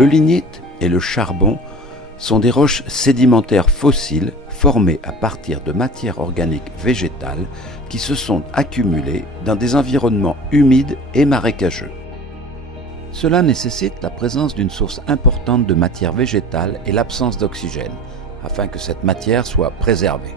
Le lignite et le charbon sont des roches sédimentaires fossiles formées à partir de matières organiques végétales qui se sont accumulées dans des environnements humides et marécageux. Cela nécessite la présence d'une source importante de matière végétale et l'absence d'oxygène, afin que cette matière soit préservée.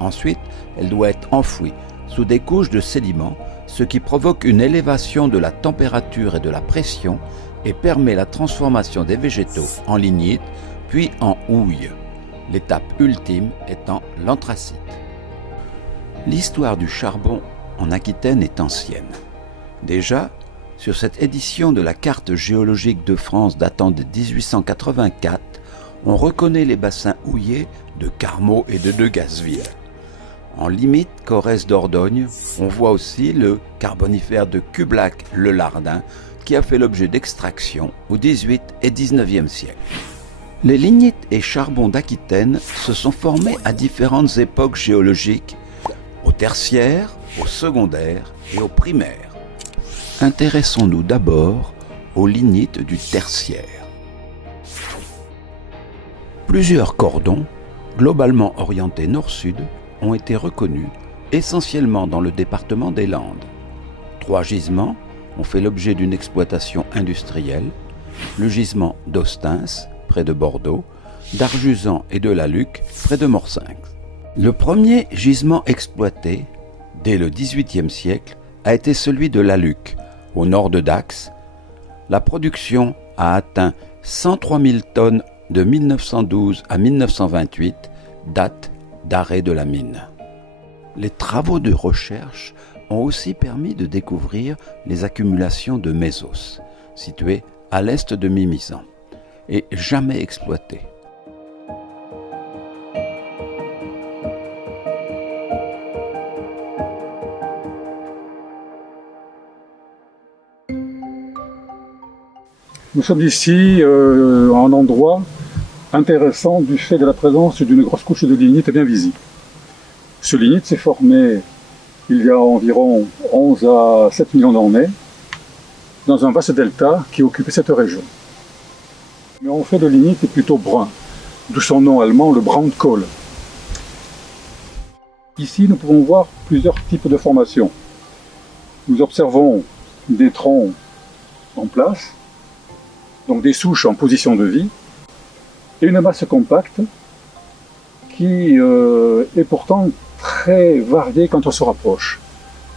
Ensuite, elle doit être enfouie sous des couches de sédiments, ce qui provoque une élévation de la température et de la pression et permet la transformation des végétaux en lignite, puis en houille, l'étape ultime étant l'anthracite. L'histoire du charbon en Aquitaine est ancienne. Déjà, sur cette édition de la carte géologique de France datant de 1884, on reconnaît les bassins houillés de Carmaux et de Negazeville. En limite Corrèze-Dordogne, on voit aussi le carbonifère de Cublac-le-Lardin qui a fait l'objet d'extraction au XVIIIe et XIXe siècle. Les lignites et charbons d'Aquitaine se sont formés à différentes époques géologiques, au tertiaire, au secondaire et au primaire. Intéressons-nous d'abord aux lignites du tertiaire. Plusieurs cordons, globalement orientés nord-sud, ont été reconnus essentiellement dans le département des Landes. 3 gisements ont fait l'objet d'une exploitation industrielle, le gisement d'Austins, près de Bordeaux, d'Arjusan et de la Luc, près de Morsinx. Le premier gisement exploité, dès le XVIIIe siècle, a été celui de la Luc, au nord de Dax. La production a atteint 103 000 tonnes de 1912 à 1928, date d'arrêt de la mine. Les travaux de recherche ont aussi permis de découvrir les accumulations de mésos, situées à l'est de Mimizan, et jamais exploitées. Nous sommes ici à un endroit intéressant du fait de la présence d'une grosse couche de lignite bien visible. Ce lignite s'est formé il y a environ 11 à 7 millions d'années dans un vaste delta qui occupait cette région. Mais en fait, le lignite est plutôt brun, d'où son nom allemand, le Braunkohle. Ici, nous pouvons voir plusieurs types de formations. Nous observons des troncs en place, donc des souches en position de vie, et une masse compacte qui est pourtant très variée quand on se rapproche.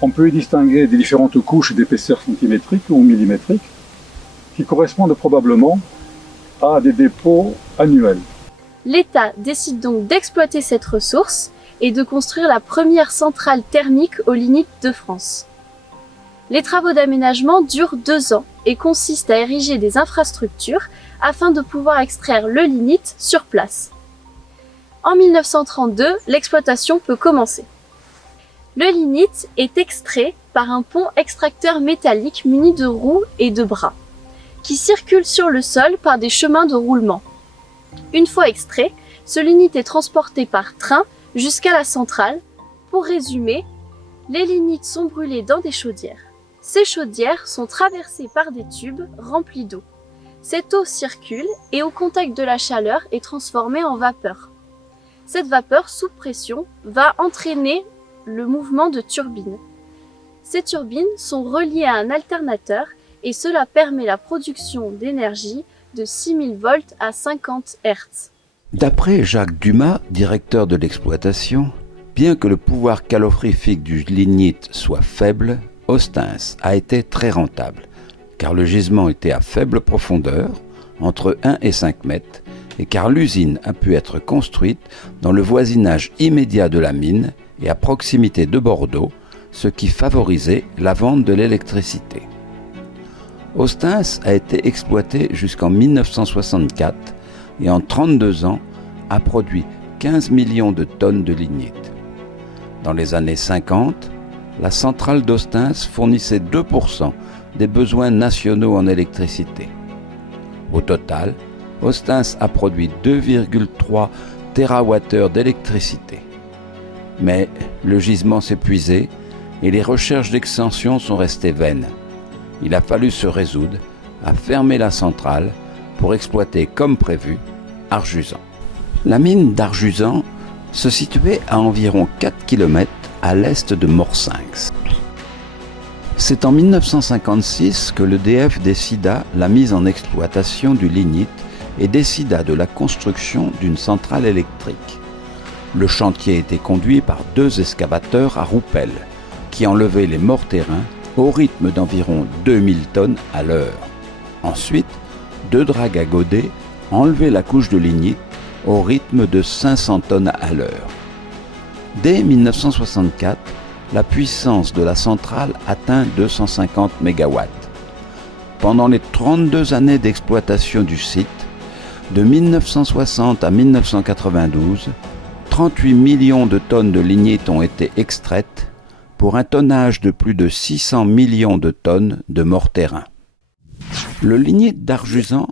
On peut y distinguer des différentes couches d'épaisseur centimétrique ou millimétrique qui correspondent probablement à des dépôts annuels. L'État décide donc d'exploiter cette ressource et de construire la première centrale thermique au lignite de France. Les travaux d'aménagement durent 2 ans et consistent à ériger des infrastructures afin de pouvoir extraire le lignite sur place. En 1932, l'exploitation peut commencer. Le lignite est extrait par un pont extracteur métallique muni de roues et de bras, qui circule sur le sol par des chemins de roulement. Une fois extrait, ce lignite est transporté par train jusqu'à la centrale. Pour résumer, les lignites sont brûlés dans des chaudières. Ces chaudières sont traversées par des tubes remplis d'eau. Cette eau circule et au contact de la chaleur est transformée en vapeur. Cette vapeur sous pression va entraîner le mouvement de turbines. Ces turbines sont reliées à un alternateur et cela permet la production d'énergie de 6000 volts à 50 Hz. D'après Jacques Dumas, directeur de l'exploitation, bien que le pouvoir calorifique du lignite soit faible, Austins a été très rentable, car le gisement était à faible profondeur, entre 1 et 5 mètres, et car l'usine a pu être construite dans le voisinage immédiat de la mine et à proximité de Bordeaux, ce qui favorisait la vente de l'électricité. Austins a été exploité jusqu'en 1964 et en 32 ans a produit 15 millions de tonnes de lignite. Dans les années 50, la centrale d'Austins fournissait 2% des besoins nationaux en électricité. Au total, Austins a produit 2,3 TWh d'électricité. Mais le gisement s'épuisait et les recherches d'extension sont restées vaines. Il a fallu se résoudre à fermer la centrale pour exploiter comme prévu Arjusan. La mine d'Arjusan se situait à environ 4 km à l'est de Morsinx. C'est en 1956 que l'EDF décida la mise en exploitation du lignite et décida de la construction d'une centrale électrique. Le chantier était conduit par 2 excavateurs à roupelle qui enlevaient les mortérins au rythme d'environ 2000 tonnes à l'heure. Ensuite, 2 dragues à godet enlevaient la couche de lignite au rythme de 500 tonnes à l'heure. Dès 1964, la puissance de la centrale atteint 250 MW. Pendant les 32 années d'exploitation du site, de 1960 à 1992, 38 millions de tonnes de lignite ont été extraites pour un tonnage de plus de 600 millions de tonnes de mortérins. Le lignite d'Arjusan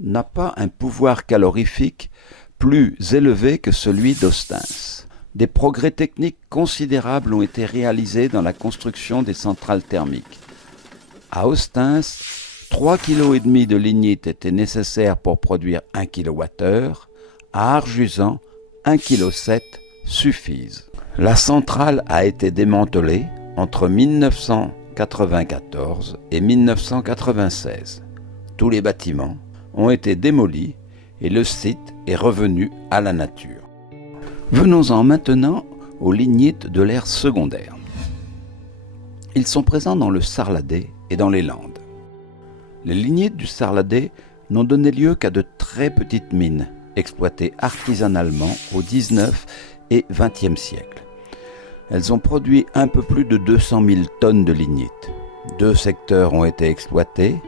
n'a pas un pouvoir calorifique plus élevé que celui d'Austins. Des progrès techniques considérables ont été réalisés dans la construction des centrales thermiques. À Austins, 3,5 kg de lignite étaient nécessaires pour produire 1 kWh. À Arjusan, 1,7 kg suffisent. La centrale a été démantelée entre 1994 et 1996. Tous les bâtiments ont été démolis et le site est revenu à la nature. Venons-en maintenant aux lignites de l'ère secondaire. Ils sont présents dans le Sarladais et dans les Landes. Les lignites du Sarladais n'ont donné lieu qu'à de très petites mines, exploitées artisanalement au XIXe et XXe siècle. Elles ont produit un peu plus de 200 000 tonnes de lignite. 2 secteurs ont été exploités,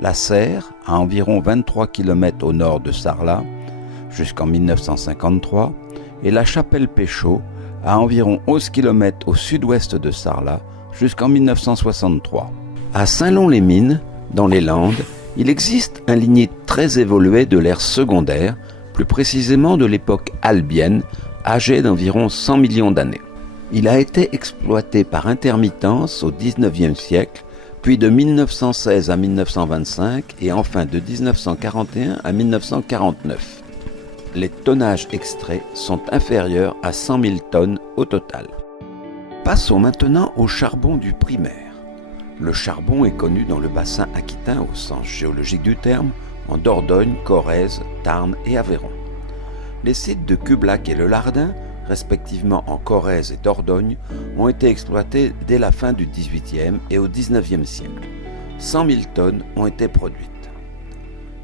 la Serre, à environ 23 km au nord de Sarlat, jusqu'en 1953, et la Chapelle-Péchaud, à environ 11 km au sud-ouest de Sarlat, jusqu'en 1963. À Saint-Lon-les-Mines, dans les Landes, il existe un lignite très évolué de l'ère secondaire, plus précisément de l'époque albienne, âgé d'environ 100 millions d'années. Il a été exploité par intermittence au XIXe siècle, puis de 1916 à 1925 et enfin de 1941 à 1949. Les tonnages extraits sont inférieurs à 100 000 tonnes au total. Passons maintenant au charbon du primaire. Le charbon est connu dans le bassin aquitain au sens géologique du terme, en Dordogne, Corrèze, Tarn et Aveyron. Les sites de Cublac et le Lardin, respectivement en Corrèze et Dordogne, ont été exploités dès la fin du XVIIIe et au XIXe siècle. 100 000 tonnes ont été produites.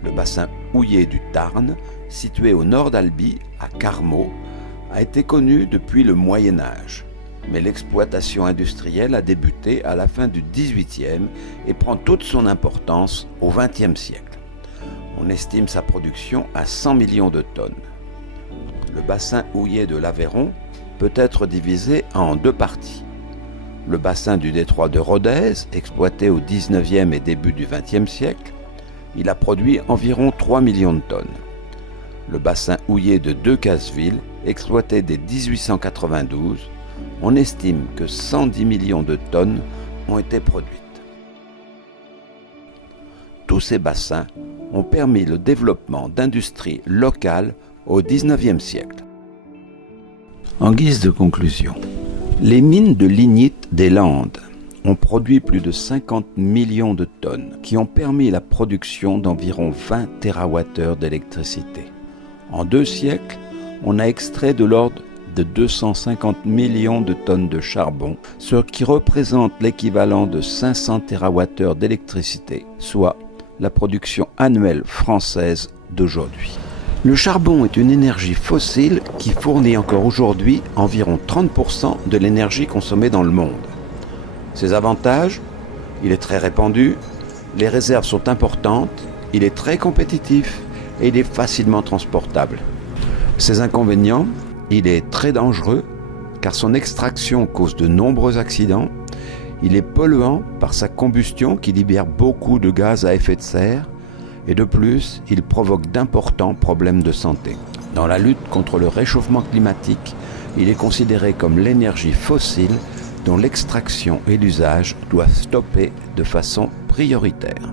Le bassin houiller du Tarn, situé au nord d'Albi, à Carmaux, a été connu depuis le Moyen Âge. Mais l'exploitation industrielle a débuté à la fin du XVIIIe et prend toute son importance au XXe siècle. On estime sa production à 100 millions de tonnes. Le bassin houiller de l'Aveyron peut être divisé en 2 parties. Le bassin du détroit de Rodez, exploité au XIXe et début du XXe siècle, il a produit environ 3 millions de tonnes. Le bassin houiller de Decazeville, exploité dès 1892, on estime que 110 millions de tonnes ont été produites. Tous ces bassins ont permis le développement d'industries locales au XIXe siècle. En guise de conclusion, les mines de lignite des Landes ont produit plus de 50 millions de tonnes qui ont permis la production d'environ 20 TWh d'électricité. En 2 siècles, on a extrait de l'ordre de 250 millions de tonnes de charbon, ce qui représente l'équivalent de 500 TWh d'électricité, soit la production annuelle française d'aujourd'hui. Le charbon est une énergie fossile qui fournit encore aujourd'hui environ 30% de l'énergie consommée dans le monde. Ses avantages, il est très répandu, les réserves sont importantes, il est très compétitif et il est facilement transportable. Ses inconvénients, il est très dangereux car son extraction cause de nombreux accidents, il est polluant par sa combustion qui libère beaucoup de gaz à effet de serre et de plus, il provoque d'importants problèmes de santé. Dans la lutte contre le réchauffement climatique, il est considéré comme l'énergie fossile dont l'extraction et l'usage doivent stopper de façon prioritaire.